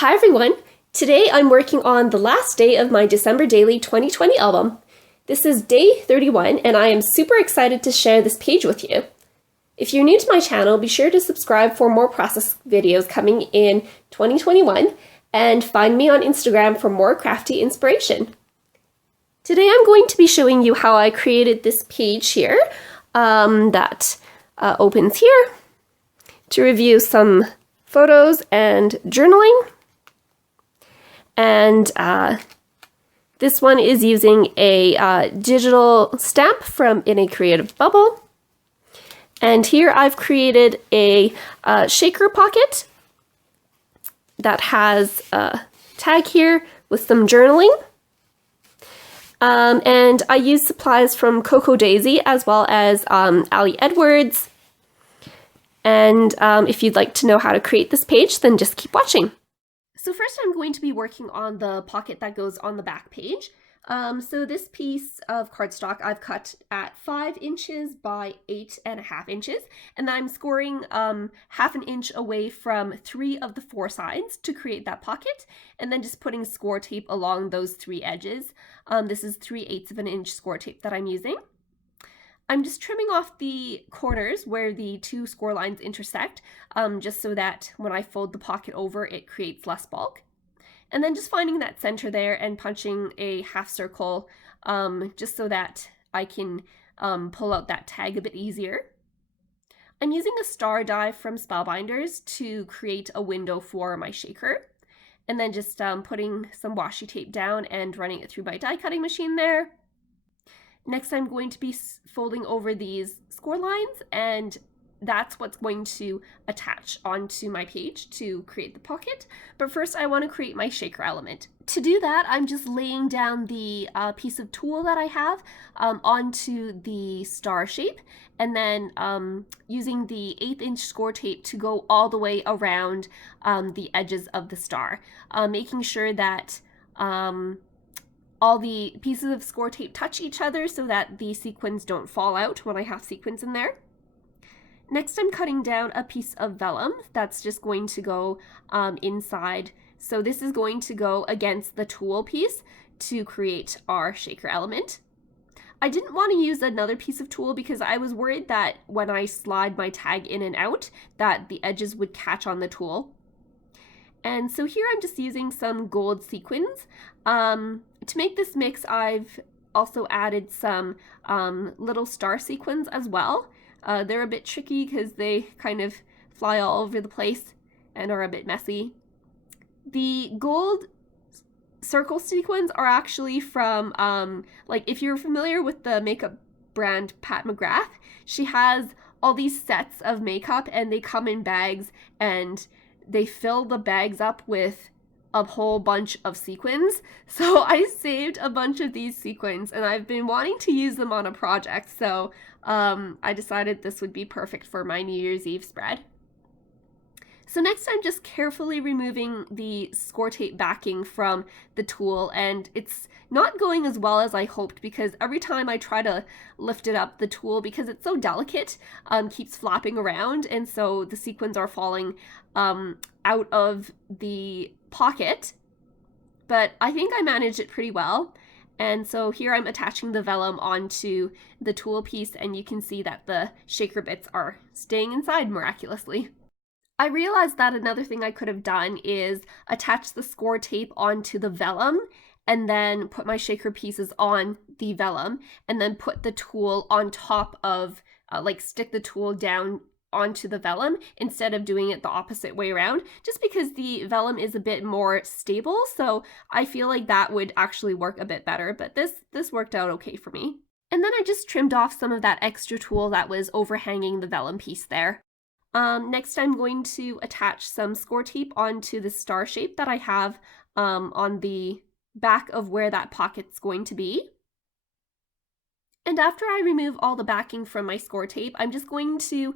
Hi everyone! Today I'm working on the last day of my December Daily 2020 album. This is day 31 and I am super excited to share this page with you. If you're new to my channel, be sure to subscribe for more process videos coming in 2021 and find me on Instagram for more crafty inspiration. Today I'm going to be showing you how I created this page here that opens here to review some photos and journaling. And this one is using a digital stamp from In a Creative Bubble. And here I've created a shaker pocket that has a tag here with some journaling. And I use supplies from Coco Daisy as well as Ali Edwards. And if you'd like to know how to create this page, then just keep watching. So first I'm going to be working on the pocket that goes on the back page. So this piece of cardstock I've cut at 5 inches by 8.5 inches, and then I'm scoring half an inch away from 3 of the 4 sides to create that pocket, and then just putting score tape along those 3 edges. This is 3/8 of an inch score tape that I'm using. I'm just trimming off the corners where the 2 score lines intersect, just so that when I fold the pocket over, it creates less bulk. And then just finding that center there and punching a half circle, just so that I can pull out that tag a bit easier. I'm using a star die from Spellbinders to create a window for my shaker. And then just putting some washi tape down and running it through my die cutting machine there. Next, I'm going to be folding over these score lines, and that's what's going to attach onto my page to create the pocket. But first, I want to create my shaker element. To do that, I'm just laying down the piece of tulle that I have onto the star shape, and then using the 1/8 inch score tape to go all the way around the edges of the star, making sure that all the pieces of score tape touch each other so that the sequins don't fall out when I have sequins in there. Next, I'm cutting down a piece of vellum that's just going to go inside. So this is going to go against the tulle piece to create our shaker element. I didn't want to use another piece of tulle because I was worried that when I slide my tag in and out, that the edges would catch on the tulle. And so here I'm just using some gold sequins. To make this mix, I've also added some little star sequins as well. They're a bit tricky because they kind of fly all over the place and are a bit messy. The gold circle sequins are actually from, like if you're familiar with the makeup brand Pat McGrath, she has all these sets of makeup and they come in bags and they fill the bags up with a whole bunch of sequins. So I saved a bunch of these sequins and I've been wanting to use them on a project. So I decided this would be perfect for my New Year's Eve spread. So next I'm just carefully removing the score tape backing from the tulle, and it's not going as well as I hoped because every time I try to lift it up, the tulle, because it's so delicate, keeps flopping around, and so the sequins are falling out of the pocket. But I think I managed it pretty well. And so here I'm attaching the vellum onto the tulle piece, and you can see that the shaker bits are staying inside miraculously. I realized that another thing I could have done is attach the score tape onto the vellum and then put my shaker pieces on the vellum and then put the tulle on top of, like stick the tulle down onto the vellum instead of doing it the opposite way around, just because the vellum is a bit more stable. So I feel like that would actually work a bit better, but this worked out okay for me. And then I just trimmed off some of that extra tulle that was overhanging the vellum piece there. Next, I'm going to attach some score tape onto the star shape that I have on the back of where that pocket's going to be. And after I remove all the backing from my score tape, I'm just going to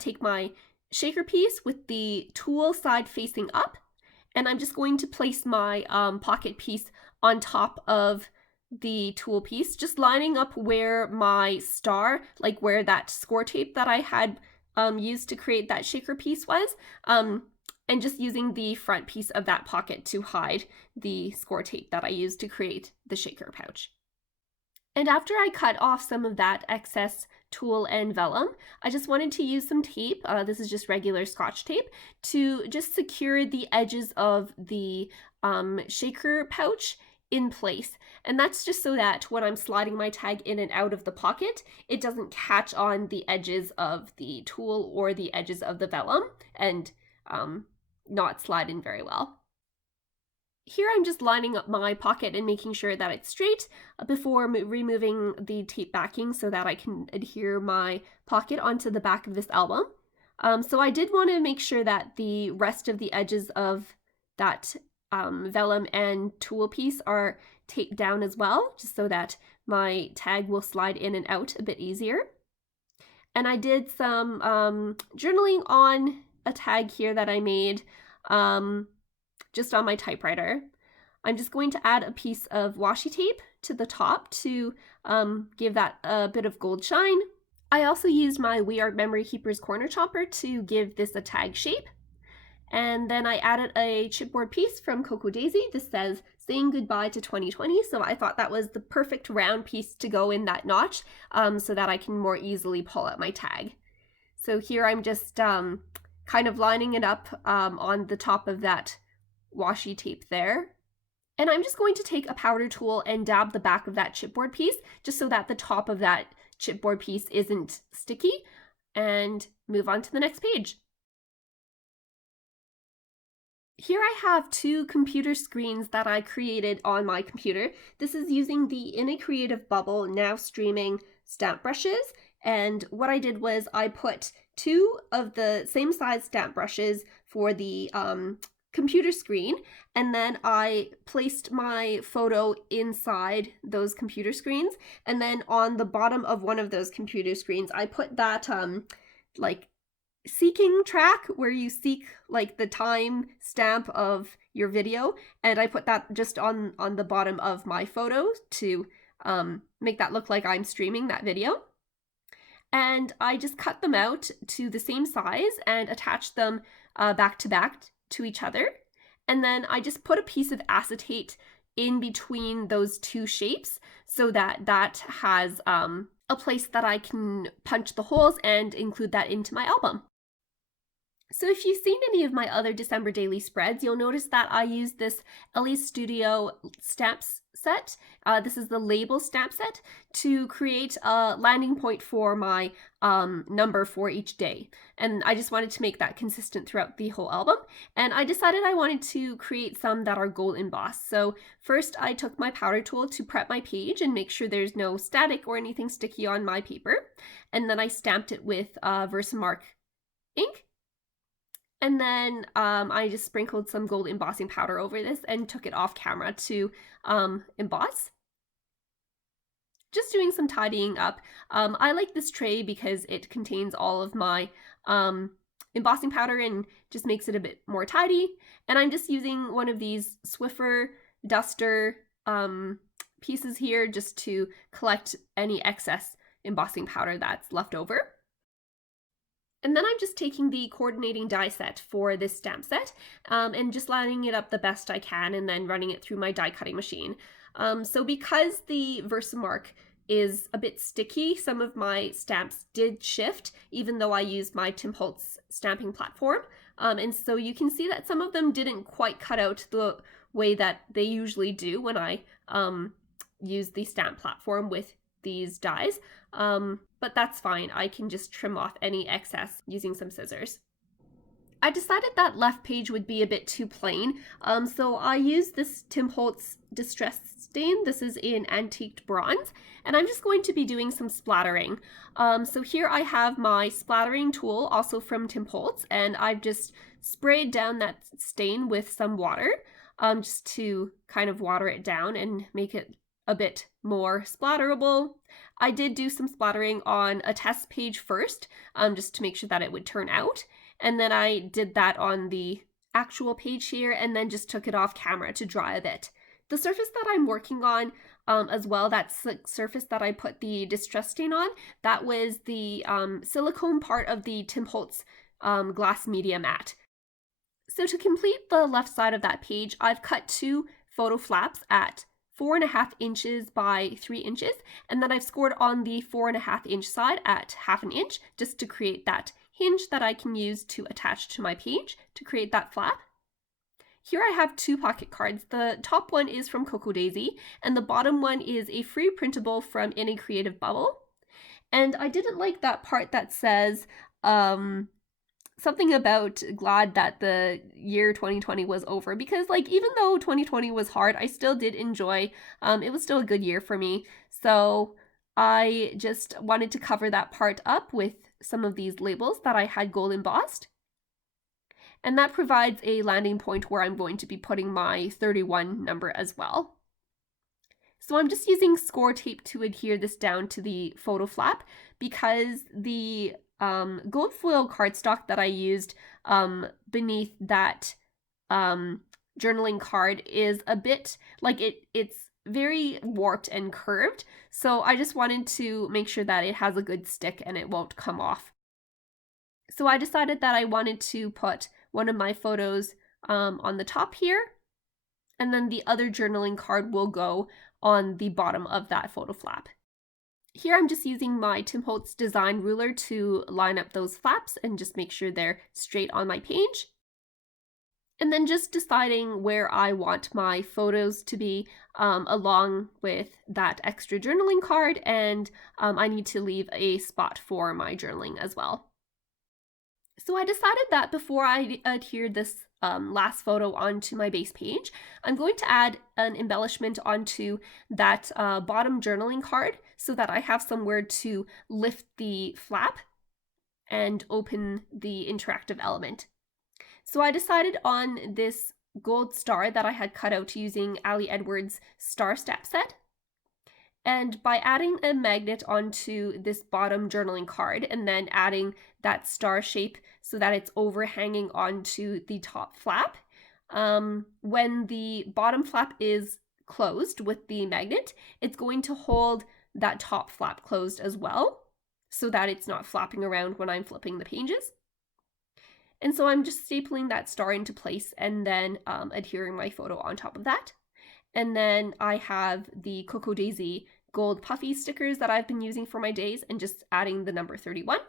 take my shaker piece with the tulle side facing up, and I'm just going to place my pocket piece on top of the tulle piece, just lining up where my star, like where that score tape that I had used to create that shaker piece was. and just using the front piece of that pocket to hide the score tape that I used to create the shaker pouch. And after I cut off some of that excess tulle and vellum, I just wanted to use some tape, this is just regular Scotch tape, to just secure the edges of the shaker pouch in place. And that's just so that when I'm sliding my tag in and out of the pocket, it doesn't catch on the edges of the tulle or the edges of the vellum and not slide in very well. Here I'm just lining up my pocket and making sure that it's straight before removing the tape backing so that I can adhere my pocket onto the back of this album. So I did want to make sure that the rest of the edges of that vellum and tulle piece are taped down as well, just so that my tag will slide in and out a bit easier. And I did some journaling on a tag here that I made just on my typewriter. I'm just going to add a piece of washi tape to the top to give that a bit of gold shine. I also used my We Art Memory Keepers corner chopper to give this a tag shape. And then I added a chipboard piece from Cocoa Daisy. This says, saying goodbye to 2020. So I thought that was the perfect round piece to go in that notch so that I can more easily pull out my tag. So here I'm just kind of lining it up on the top of that washi tape there. And I'm just going to take a powder tool and dab the back of that chipboard piece just so that the top of that chipboard piece isn't sticky, and move on to the next page. Here I have two computer screens that I created on my computer. This is using the In a Creative Bubble Now Streaming stamp brushes, and what I did was I put two of the same size stamp brushes for the computer screen, and then I placed my photo inside those computer screens, and then on the bottom of one of those computer screens I put that like seeking track where you seek like the time stamp of your video, and I put that just on the bottom of my photo to make that look like I'm streaming that video. And I just cut them out to the same size and attached them back to back to each other. And then I just put a piece of acetate in between those two shapes so that that has a place that I can punch the holes and include that into my album. So if you've seen any of my other December daily spreads, you'll notice that I used this Elle Studio stamps set. This is the label stamp set to create a landing point for my number for each day. And I just wanted to make that consistent throughout the whole album. And I decided I wanted to create some that are gold embossed. So first I took my powder tool to prep my page and make sure there's no static or anything sticky on my paper. And then I stamped it with Versamark ink. And then I just sprinkled some gold embossing powder over this and took it off camera to emboss. Just doing some tidying up. I like this tray because it contains all of my embossing powder and just makes it a bit more tidy. And I'm just using one of these Swiffer duster pieces here just to collect any excess embossing powder that's left over. And then I'm just taking the coordinating die set for this stamp set and just lining it up the best I can and then running it through my die cutting machine. So because the Versamark is a bit sticky, some of my stamps did shift even though I used my Tim Holtz stamping platform. And so you can see that some of them didn't quite cut out the way that they usually do when I use the stamp platform with these dies. But that's fine. I can just trim off any excess using some scissors. I decided that left page would be a bit too plain, so I used this Tim Holtz Distress Stain. This is in Antiqued Bronze, and I'm just going to be doing some splattering. So here I have my splattering tool, also from Tim Holtz, and I've just sprayed down that stain with some water, just to kind of water it down and make it a bit more splatterable. I did do some splattering on a test page first, just to make sure that it would turn out. And then I did that on the actual page here and then just took it off camera to dry a bit. The surface that I'm working on as well, that's the surface that I put the distress stain on, that was the silicone part of the Tim Holtz glass media mat. So to complete the left side of that page, I've cut 2 photo flaps at 4.5 inches by 3 inches, and then I've scored on the 4.5 inch side at 1/2 inch, just to create that hinge that I can use to attach to my page to create that flap. Here I have 2 pocket cards. The top one is from Cocoa Daisy, and the bottom one is a free printable from In a Creative Bubble. And I didn't like that part that says, something about glad that the year 2020 was over, because like even though 2020 was hard, I still did enjoy, it was still a good year for me. So I just wanted to cover that part up with some of these labels that I had gold embossed. And that provides a landing point where I'm going to be putting my 31 number as well. So I'm just using score tape to adhere this down to the photo flap, because the gold foil cardstock that I used beneath that journaling card is a bit like it's very warped and curved. So I just wanted to make sure that it has a good stick and it won't come off. So I decided that I wanted to put one of my photos on the top here, and then the other journaling card will go on the bottom of that photo flap. Here I'm just using my Tim Holtz design ruler to line up those flaps and just make sure they're straight on my page. And then just deciding where I want my photos to be along with that extra journaling card, and I need to leave a spot for my journaling as well. So I decided that before I adhered this last photo onto my base page, I'm going to add an embellishment onto that bottom journaling card so that I have somewhere to lift the flap and open the interactive element. So I decided on this gold star that I had cut out using Ali Edwards' Star Step set. And by adding a magnet onto this bottom journaling card and then adding that star shape so that it's overhanging onto the top flap, when the bottom flap is closed with the magnet, it's going to hold that top flap closed as well so that it's not flapping around when I'm flipping the pages. And so I'm just stapling that star into place and then adhering my photo on top of that. And then I have the Cocoa Daisy gold puffy stickers that I've been using for my days and just adding the number 31.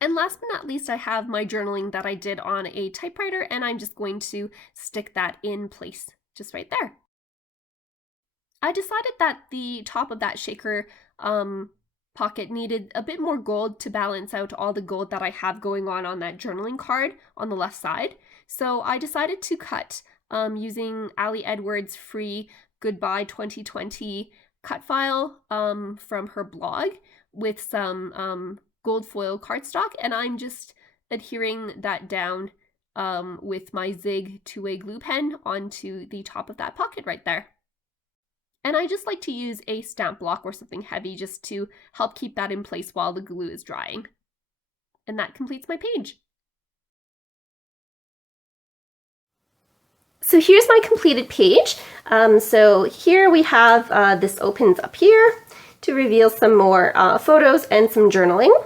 And last but not least, I have my journaling that I did on a typewriter, and I'm just going to stick that in place just right there. I decided that the top of that shaker pocket needed a bit more gold to balance out all the gold that I have going on that journaling card on the left side. So I decided to cut using Ali Edwards' free Goodbye 2020 cut file from her blog with some gold foil cardstock, and I'm just adhering that down with my Zig 2-way glue pen onto the top of that pocket right there. And I just like to use a stamp block or something heavy just to help keep that in place while the glue is drying. And that completes my page. So here's my completed page. So here we have, this opens up here to reveal some more photos and some journaling.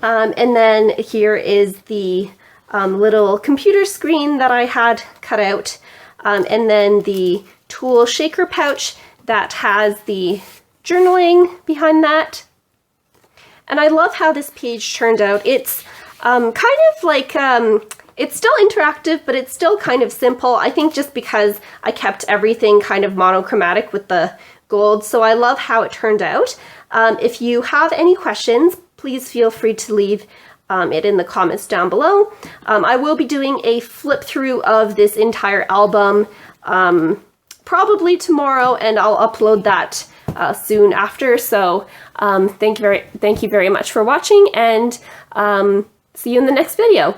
And then here is the little computer screen that I had cut out. And then the Tulle shaker pouch that has the journaling behind that. And I love how this page turned out. It's kind of like, it's still interactive, but it's still kind of simple. I think just because I kept everything kind of monochromatic with the gold. So I love how it turned out. If you have any questions, please feel free to leave it in the comments down below. I will be doing a flip through of this entire album probably tomorrow, and I'll upload that soon after. So thank you very much for watching, and see you in the next video.